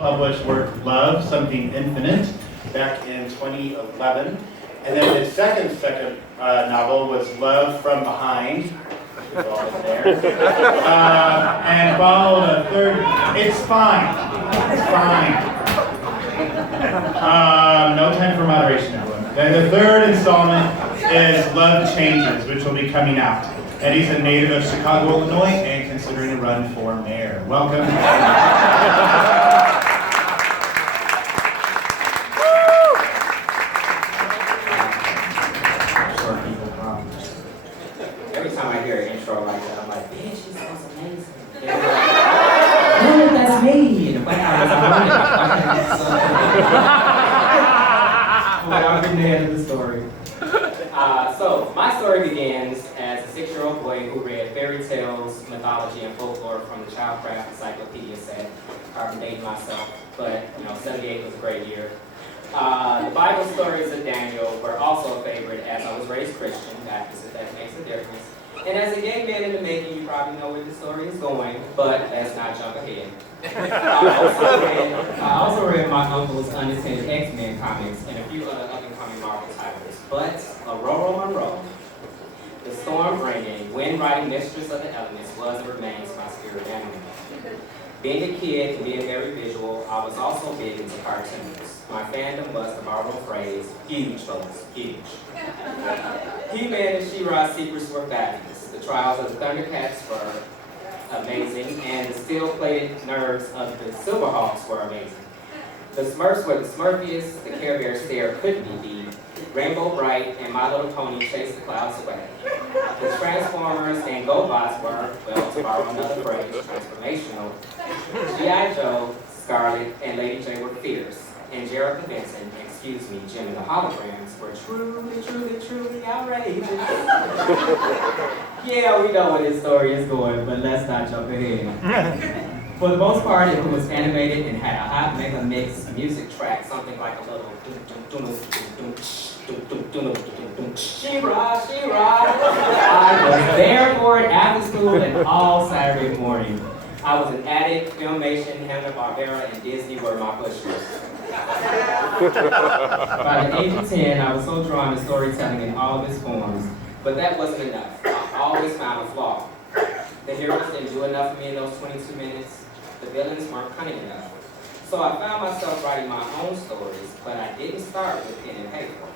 Published work Love, Something Infinite back in 2011. And then his second novel was Love from Behind, which is all in there. And followed a third, It's Fine. It's Fine. No time for moderation, everyone. And the third installment is Love Changes, which will be coming out. And he's a native of Chicago, Illinois, and considering to run for mayor. Welcome. Every time I hear an intro like that, I'm like, man, she sounds amazing. Oh, that's me. But I'm the head of the story. So, my story begins as a 6-year-old boy who read fairy tales, mythology, and folklore from the Childcraft Encyclopedia set. I'm dating myself, but 78 was a great year. The Bible stories of Daniel were also a favorite as I was raised Christian, Baptist, if that makes a difference. And as a gay man in the making, you probably know where the story is going, but let's not jump ahead. I also read my uncle's unintended X-Men comics and a few other up-and-coming Marvel titles. But Aurora Monroe, the storm-bringing, wind-riding mistress of the elements, was and remains my spirit animal. Being a kid and being very visual, I was also big into cartoons. My fandom was, to borrow a phrase, huge, folks, huge. He-Man and She-Ra's secrets were fabulous. The trials of the Thundercats were amazing, and the steel-plated nerves of the Silverhawks were amazing. The Smurfs were the smurfiest, the Care Bear stare couldn't be beat. Rainbow Bright and My Little Pony chased the clouds away. The Transformers and GoBots were, well, to borrow another phrase, transformational. G.I. Joe, Scarlet, and Lady J were fierce. And Jerica Vincent, Jim and the Holograms were truly, truly, truly outrageous. Yeah, we know where this story is going, but let's not jump ahead. For the most part, it was animated and had a hot mega mix music track, something like a little She-Ra, She-Ra. I was there for it after school and all Saturday morning. I was an addict, Filmation, Hanna-Barbera, and Disney were my pushers. By the age of 10, I was so drawn to storytelling in all of its forms, but that wasn't enough. I always found a flaw. The heroes didn't do enough for me in those 22 minutes. The villains weren't cunning enough. So I found myself writing my own stories, but I didn't start with pen and paper.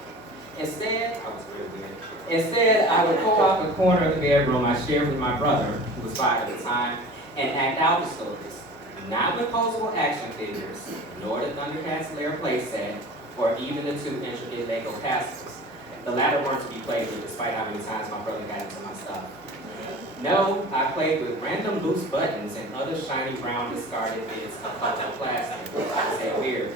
Instead, I was real weird. Instead, I would pull out the corner of the bedroom I shared with my brother, who was 5 at the time, and act out the stories. Not with posable action figures, nor the Thundercats Lair playset, or even the 2 intricate Lego castles. The latter weren't to be played with, despite how many times my brother got into my stuff. No, I played with random loose buttons and other shiny brown discarded bits of cultural plastic. I say weird.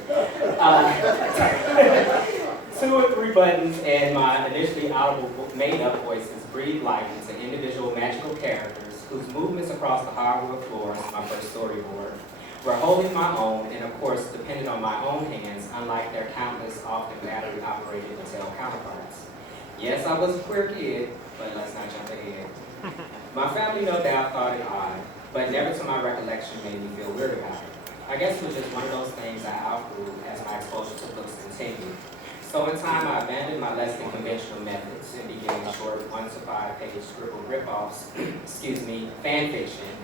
2 or 3 buttons and my initially audible made-up voices breathe life into individual magical characters whose movements across the hardwood floors, my first storyboard, were holding my own and of course depended on my own hands, unlike their countless, often battery-operated Mattel counterparts. Yes, I was a queer kid, but let's not jump ahead. My family no doubt thought it odd, but never to my recollection made me feel weird about it. I guess it was just one of those things I outgrew as my exposure to books continued. So in time, I abandoned my less than conventional methods and began short 1 to 5 page scribbled rip-offs, fan fiction,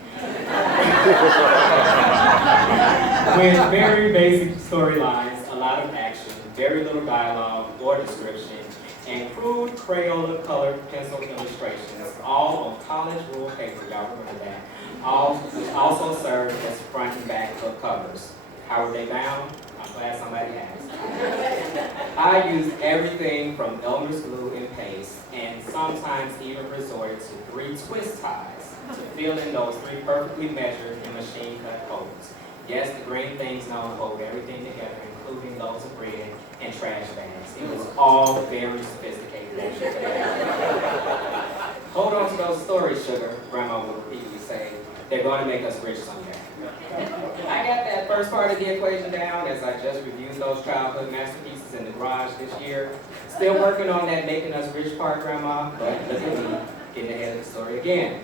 with very basic storylines, a lot of action, very little dialogue or description, and crude Crayola colored pencil illustrations, all on college ruled paper, y'all remember that, which also served as front and back book covers. How were they bound? I'm glad somebody asked. I used everything from Elmer's glue and paste, and sometimes even resorted to 3 twist ties to fill in those 3 perfectly measured and machine-cut holes. Yes, the green things known hold everything together, including loaves of bread and trash bags. It was all very sophisticated, as you can imagine. Hold on to those stories, sugar, Grandma would repeatedly say. They're going to make us rich someday. I got that first part of the equation down as I just reviewed those childhood masterpieces in the garage this year. Still working on that making us rich part, Grandma, but look at me, getting ahead of the story again.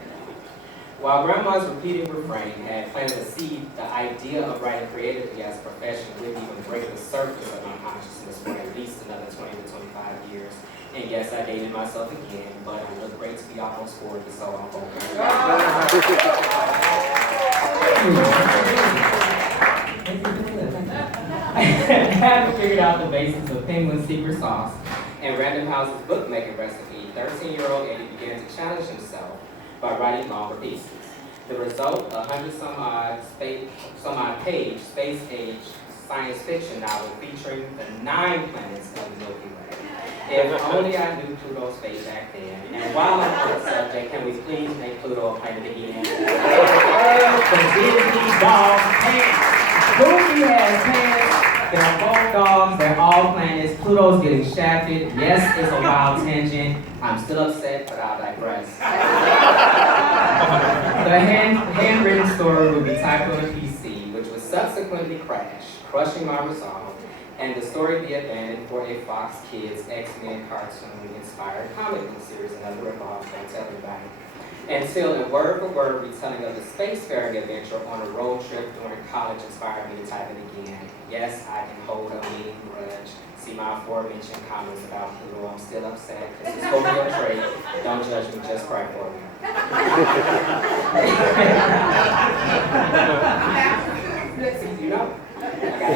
While Grandma's repeated refrain had planted a seed, the idea of writing creatively as a profession wouldn't even break the surface of my consciousness for at least another 20 to 25 years. And yes, I dated myself again, but I look great to be almost 40, so I'm focused. Having figured out the basics of Penguin's secret sauce and Random House's bookmaking recipe, 13-year-old Eddie began to challenge himself by writing longer pieces. The result, a 100-some-odd page, space-age science fiction novel featuring the 9 planets of the Milky Way. If only I knew Pluto's fate back then. And while I'm on the subject, can we please make Pluto a planet again? The Disney dog pants. Goofy has pants. They're both dogs. They're all planets. Pluto's getting shafted. Yes, it's a wild tangent. I'm still upset, but I'll digress. The handwritten story would be typed on a PC, which would subsequently crash, crushing my resolve, and the story be abandoned for a Fox Kids X-Men cartoon-inspired comic book series, another involved, don't tell anybody. Until a word-for-word retelling of the spacefaring adventure on a road trip during college inspired me to type it again. Yes, I can hold a mean grudge. See my aforementioned comments about Pluto. I'm still upset because it's Scorpio trait. Don't judge me, just cry for me. You know, I got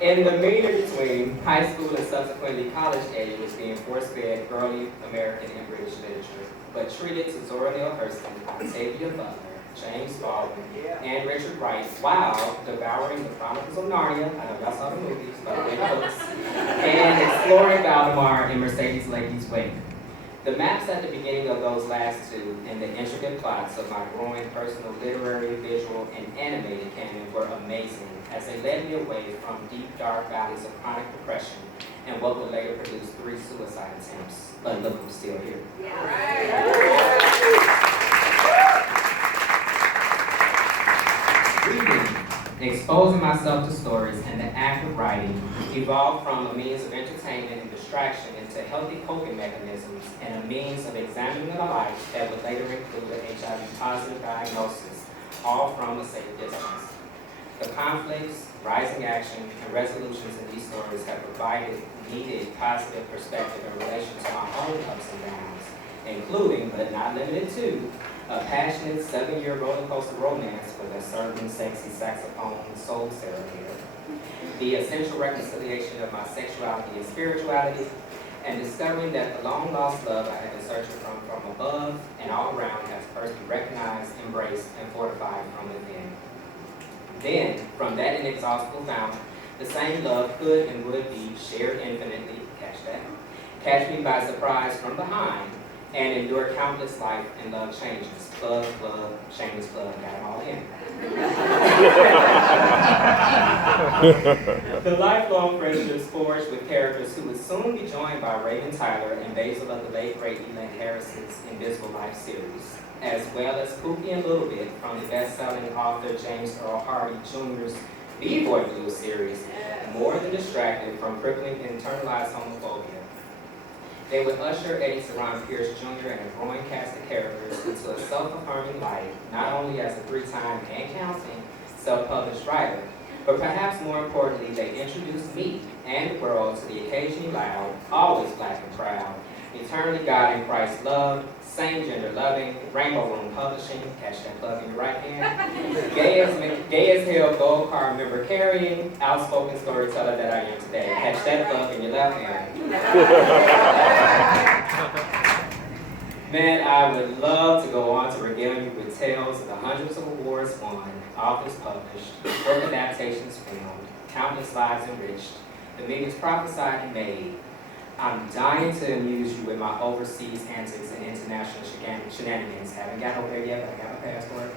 in the meter between high school and subsequently college age was being force-fed early American and British literature, but treated to Zora Neale Hurston, Octavia Butler, James Baldwin, and Richard Wright while devouring the Chronicles of Narnia, I know y'all saw the movies, but the books, and exploring Valdemar and Mercedes Lady's Wake. The maps at the beginning of those last two and the intricate plots of my growing personal literary, visual, and animated canon were amazing as they led me away from deep, dark valleys of chronic depression and what would later produce 3 suicide attempts. But look who's still here. Reading, exposing myself to stories, and the act of writing evolved from a means of entertainment and distraction into healthy coping mechanisms and a means of examining a life that would later include an HIV-positive diagnosis, all from a safe distance. The conflicts, rising action, and resolutions in these stories have provided needed positive perspective in relation to my own ups and downs, including, but not limited to, a passionate 7-year roller coaster romance with a certain sexy saxophone soul serenade, the essential reconciliation of my sexuality and spirituality, and discovering that the long-lost love I have been searching from above and all around has first been recognized, embraced, and fortified from within. Then, from that inexhaustible fountain, the same love could and would be shared infinitely, catch me by surprise from behind, and endure countless life and love changes. Plug, shameless plug, got them all in. The lifelong friendships forged with characters who would soon be joined by Reagan Tyler and Basil of the late great Elaine Harris's Invisible Life series, as well as Pookie and Little Bit from the best-selling author James Earl Hardy Jr.'s B-Boy Blues series, more than distracted from crippling internalized homophobia. They would usher Eddie Saran Pierce Jr. and a growing cast of characters into a self-affirming life, not only as a 3-time and counting self-published writer, but perhaps more importantly, they introduced me and the world to the occasionally loud, always black and proud, eternally God in Christ loved, same-gender loving, Rainbow Room Publishing, catch that plug in your right hand, gay as hell gold card member carrying, outspoken storyteller that I am today. Catch that plug in your left hand. Man, I would love to go on to regale you with tales of the hundreds of awards won, authors published, book adaptations filmed, countless lives enriched, the millions prophesied and made. I'm dying to amuse you with my overseas antics and international shenanigans. Haven't got over there yet, but I got my passport.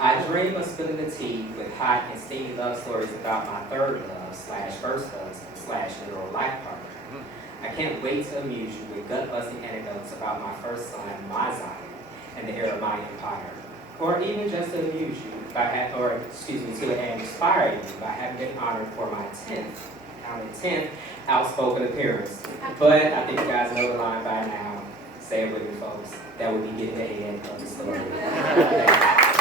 I dream of spilling the tea with hot and steamy love stories about my third love / first husband / literal life partner. I can't wait to amuse you with gut-busting anecdotes about my first son, my Zion, and the heir of my empire. Or even just to amuse you to inspire you by having been honored for my 10th outspoken appearance. But I think you guys know the line by now. Say it with me, folks. That would be getting ahead of the story.